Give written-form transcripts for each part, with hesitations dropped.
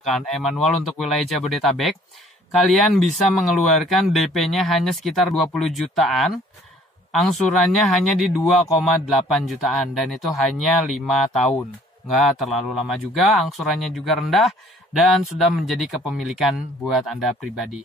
Kan manual untuk wilayah Jabodetabek, kalian bisa mengeluarkan DP-nya hanya sekitar 20 jutaan, angsurannya hanya di 2,8 jutaan, dan itu hanya 5 tahun. Nggak terlalu lama juga, angsurannya juga rendah, dan sudah menjadi kepemilikan buat Anda pribadi.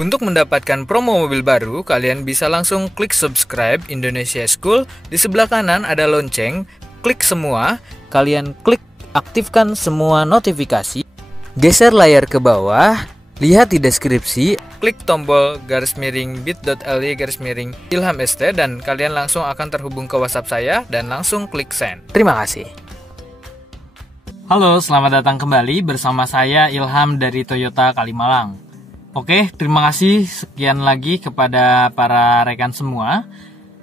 Untuk mendapatkan promo mobil baru, kalian bisa langsung klik subscribe Indonesia School. Di sebelah kanan ada lonceng, klik semua, kalian klik aktifkan semua notifikasi. Geser layar ke bawah, lihat di deskripsi, klik tombol /bit.ly/ilhamst dan kalian langsung akan terhubung ke WhatsApp saya dan langsung klik send. Terima kasih. Halo, selamat datang kembali bersama saya Ilham dari Toyota Kalimalang. Oke, terima kasih sekian lagi kepada para rekan semua.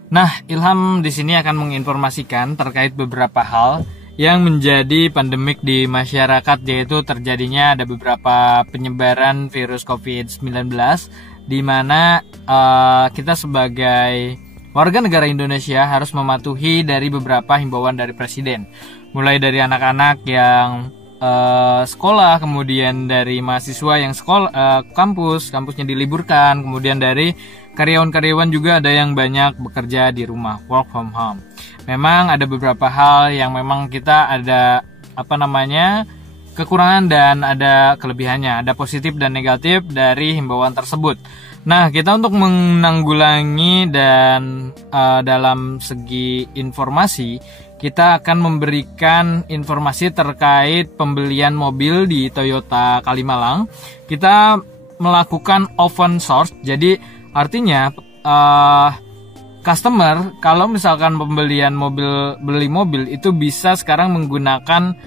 Nah, Ilham di sini akan menginformasikan terkait beberapa hal yang menjadi pandemik di masyarakat, yaitu terjadinya ada beberapa penyebaran virus COVID-19 di mana kita sebagai warga negara Indonesia harus mematuhi dari beberapa himbauan dari Presiden. Mulai dari anak-anak yang sekolah, kemudian dari mahasiswa yang kampusnya diliburkan, kemudian dari karyawan-karyawan juga ada yang banyak bekerja di rumah, work from home. Memang ada beberapa hal yang memang kita ada kekurangan dan ada kelebihannya, ada positif dan negatif dari himbauan tersebut. Nah, kita untuk menanggulangi dan dalam segi informasi, kita akan memberikan informasi terkait pembelian mobil di Toyota Kalimalang. Kita melakukan open source, jadi artinya customer kalau misalkan beli mobil itu bisa sekarang menggunakan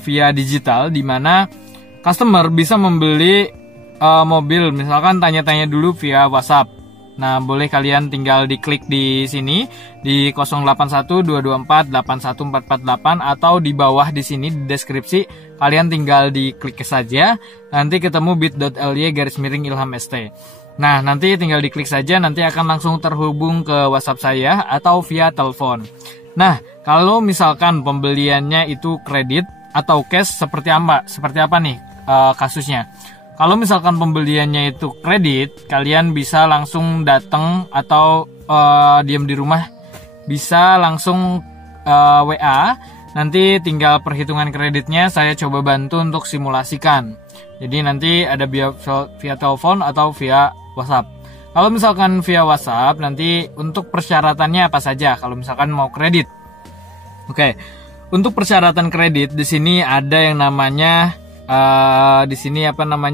via digital, di mana customer bisa membeli mobil, misalkan tanya-tanya dulu via WhatsApp. Nah, boleh kalian tinggal diklik di sini di 0812248148 atau di bawah di sini di deskripsi kalian tinggal diklik saja, nanti ketemu bit.ly/ilhamst. Nah, nanti tinggal diklik saja, nanti akan langsung terhubung ke WhatsApp saya atau via telepon. Nah, kalau misalkan pembeliannya itu kredit atau cash, seperti apa nih kasusnya? Kalau misalkan pembeliannya itu kredit, kalian bisa langsung datang atau diam di rumah, bisa langsung WA. Nanti tinggal perhitungan kreditnya saya coba bantu untuk simulasikan. Jadi nanti ada via telepon atau via WhatsApp. Kalau misalkan via WhatsApp, nanti untuk persyaratannya apa saja kalau misalkan mau kredit. Oke, untuk persyaratan kredit di sini ada yang namanya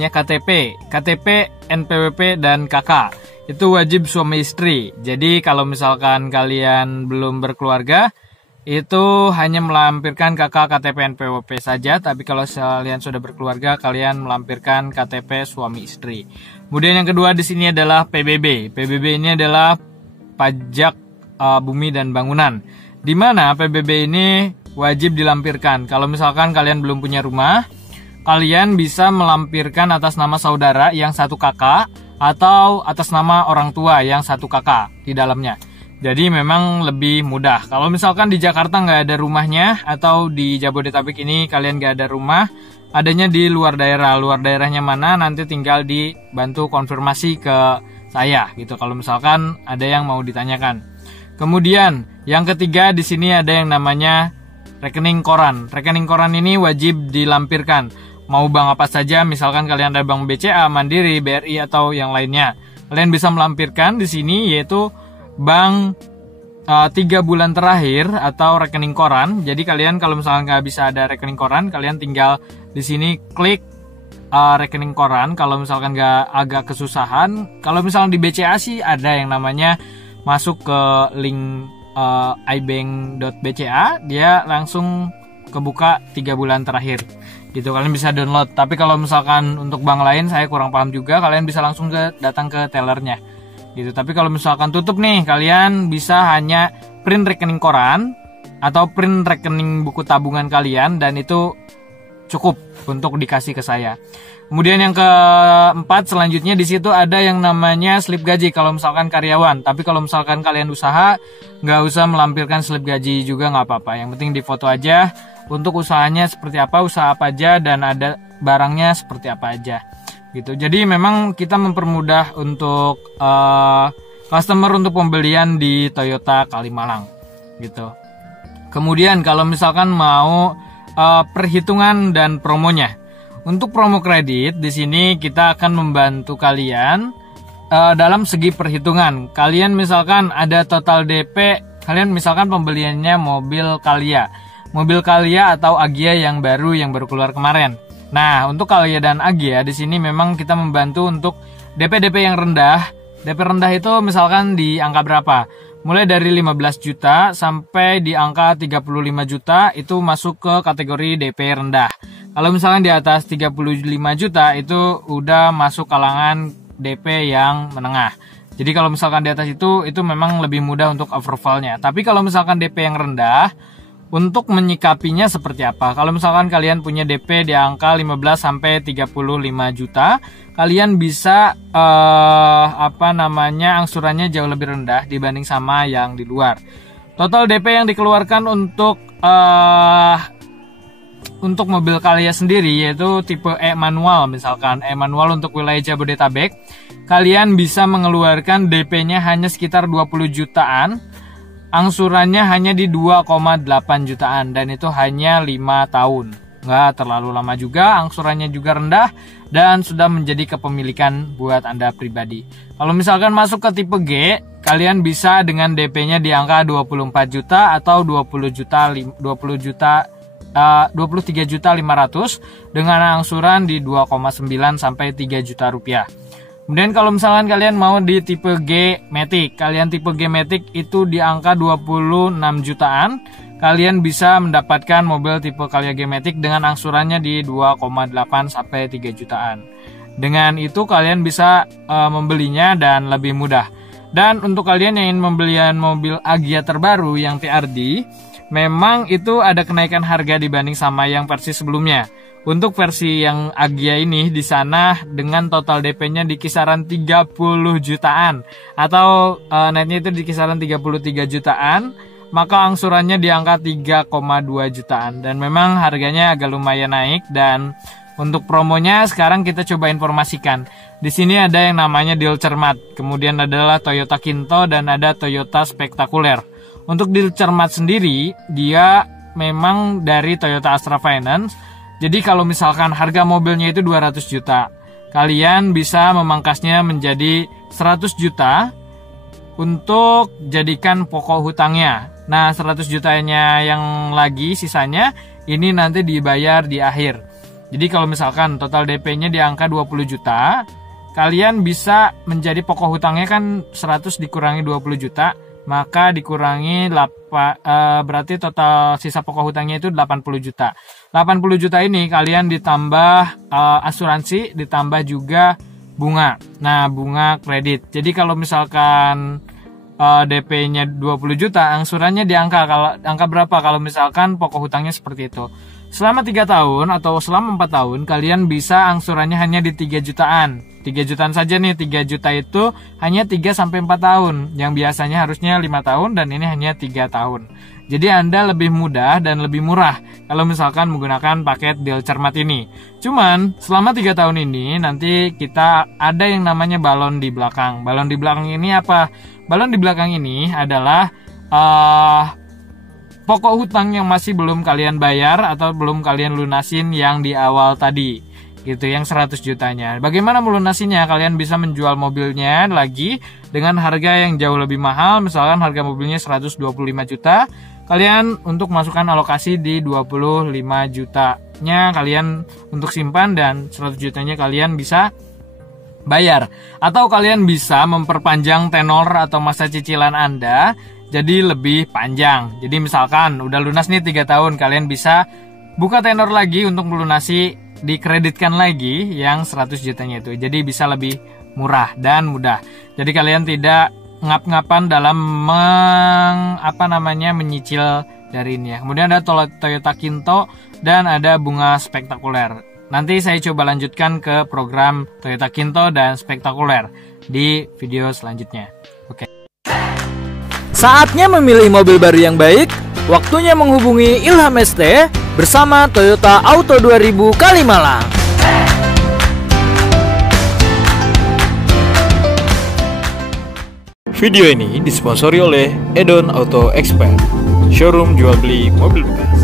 KTP, NPWP dan KK. Itu wajib suami istri. Jadi kalau misalkan kalian belum berkeluarga, itu hanya melampirkan KK, KTP, NPWP saja. Tapi kalau kalian sudah berkeluarga, kalian melampirkan KTP suami istri. Kemudian yang kedua di sini adalah PBB. PBB ini adalah pajak bumi dan bangunan. Di mana PBB ini wajib dilampirkan. Kalau misalkan kalian belum punya rumah, kalian bisa melampirkan atas nama saudara yang satu kakak atau atas nama orang tua yang satu kakak di dalamnya. Jadi memang lebih mudah. Kalau misalkan di Jakarta nggak ada rumahnya atau di Jabodetabek ini kalian nggak ada rumah, adanya di luar daerah. Luar daerahnya mana nanti tinggal dibantu konfirmasi ke saya gitu. Kalau misalkan ada yang mau ditanyakan. Kemudian yang ketiga di sini ada yang namanya rekening koran. Rekening koran ini wajib dilampirkan. Mau bank apa saja, misalkan kalian ada bank BCA, Mandiri, BRI atau yang lainnya. Kalian bisa melampirkan di sini yaitu bank 3 bulan terakhir atau rekening koran. Jadi kalian kalau misalkan nggak bisa ada rekening koran, kalian tinggal di sini klik rekening koran. Kalau misalkan nggak agak kesusahan, kalau misalkan di BCA sih ada yang namanya masuk ke link ibank.bca, dia langsung kebuka 3 bulan terakhir gitu, kalian bisa download. Tapi kalau misalkan untuk bank lain saya kurang paham juga, kalian bisa langsung datang ke tellernya gitu. Tapi kalau misalkan tutup nih, kalian bisa hanya print rekening koran atau print rekening buku tabungan kalian, dan itu cukup untuk dikasih ke saya. Kemudian yang keempat selanjutnya di situ ada yang namanya slip gaji kalau misalkan karyawan. Tapi kalau misalkan kalian usaha, nggak usah melampirkan slip gaji juga nggak apa-apa. Yang penting di foto aja untuk usahanya seperti apa, usaha apa aja, dan ada barangnya seperti apa aja gitu. Jadi memang kita mempermudah untuk customer untuk pembelian di Toyota Kalimalang gitu. Kemudian kalau misalkan mau perhitungan dan promonya, untuk promo kredit di sini kita akan membantu kalian dalam segi perhitungan. Kalian misalkan ada total DP, kalian misalkan pembeliannya mobil Calya atau Agya yang baru keluar kemarin. Nah, untuk Calya dan Agya di sini memang kita membantu untuk DP yang rendah. DP rendah itu misalkan di angka berapa? Mulai dari 15 juta sampai di angka 35 juta itu masuk ke kategori DP rendah. Kalau misalkan di atas 35 juta itu udah masuk kalangan DP yang menengah. Jadi kalau misalkan di atas itu memang lebih mudah untuk approvalnya. Tapi kalau misalkan DP yang rendah, untuk menyikapinya seperti apa? Kalau misalkan kalian punya DP di angka 15 sampai 35 juta, kalian bisa angsurannya jauh lebih rendah dibanding sama yang di luar. Total DP yang dikeluarkan untuk mobil Calya sendiri yaitu tipe E manual, misalkan E manual untuk wilayah Jabodetabek, kalian bisa mengeluarkan DP-nya hanya sekitar 20 jutaan, angsurannya hanya di 2,8 jutaan, dan itu hanya 5 tahun. Nggak terlalu lama juga, angsurannya juga rendah, dan sudah menjadi kepemilikan buat Anda pribadi. Kalau misalkan masuk ke tipe G, kalian bisa dengan DP-nya di angka 24 juta atau 23.500 dengan angsuran di 2,9 sampai 3 juta rupiah. Kemudian kalau misalkan kalian mau di tipe G Matic, tipe G Matic itu di angka 26 jutaan, kalian bisa mendapatkan mobil tipe Calya G Matic dengan angsurannya di 2,8 sampai 3 jutaan. Dengan itu kalian bisa membelinya dan lebih mudah. Dan untuk kalian yang ingin membelian mobil Agya terbaru yang TRD, memang itu ada kenaikan harga dibanding sama yang versi sebelumnya. Untuk versi yang Agya ini di sana dengan total DP-nya di kisaran 30 jutaan atau netnya itu di kisaran 33 jutaan, maka angsurannya di angka 3,2 jutaan, dan memang harganya agak lumayan naik. Dan untuk promonya sekarang kita coba informasikan. Di sini ada yang namanya deal cermat, kemudian adalah Toyota Kinto dan ada Toyota Spektakuler. Untuk deal cermat sendiri, dia memang dari Toyota Astra Finance. Jadi kalau misalkan harga mobilnya itu 200 juta, kalian bisa memangkasnya menjadi 100 juta untuk jadikan pokok hutangnya. Nah, 100 jutanya yang lagi sisanya ini nanti dibayar di akhir. Jadi kalau misalkan total DP-nya di angka 20 juta, kalian bisa menjadi pokok hutangnya kan 100 dikurangi 20 juta, maka dikurangi berarti total sisa pokok hutangnya itu 80 juta. 80 juta ini kalian ditambah asuransi, ditambah juga bunga. Nah, bunga kredit. Jadi kalau misalkan DP-nya 20 juta, angsurannya di angka berapa kalau misalkan pokok hutangnya seperti itu. Selama 3 tahun atau selama 4 tahun, kalian bisa angsurannya hanya di 3 jutaan. 3 jutaan saja nih, 3 juta itu hanya 3-4 tahun. Yang biasanya harusnya 5 tahun dan ini hanya 3 tahun. Jadi Anda lebih mudah dan lebih murah kalau misalkan menggunakan paket deal cermat ini. Cuman selama 3 tahun ini nanti kita ada yang namanya balon di belakang. Balon di belakang ini apa? Balon di belakang ini adalah pokok hutang yang masih belum kalian bayar atau belum kalian lunasin yang di awal tadi. Gitu, yang 100 jutanya. Bagaimana melunasinya? Kalian bisa menjual mobilnya lagi dengan harga yang jauh lebih mahal. Misalkan harga mobilnya 125 juta, kalian untuk masukkan alokasi di 25 jutanya kalian untuk simpan, dan 100 jutanya kalian bisa bayar. Atau kalian bisa memperpanjang tenor atau masa cicilan Anda jadi lebih panjang. Jadi misalkan udah lunas nih 3 tahun, kalian bisa buka tenor lagi untuk melunasi, dikreditkan lagi yang 100 jutanya itu. Jadi bisa lebih murah dan mudah. Jadi kalian tidak ngap-ngapan dalam menyicil dari ini ya. Kemudian ada Toyota Kinto dan ada bunga Spektakuler. Nanti saya coba lanjutkan ke program Toyota Kinto dan Spektakuler di video selanjutnya. Oke. Saatnya memilih mobil baru yang baik. Waktunya menghubungi Ilham ST bersama Toyota Auto 2000 Kalimalang. Video ini disponsori oleh Edon Auto Expert, showroom jual beli mobil bekas.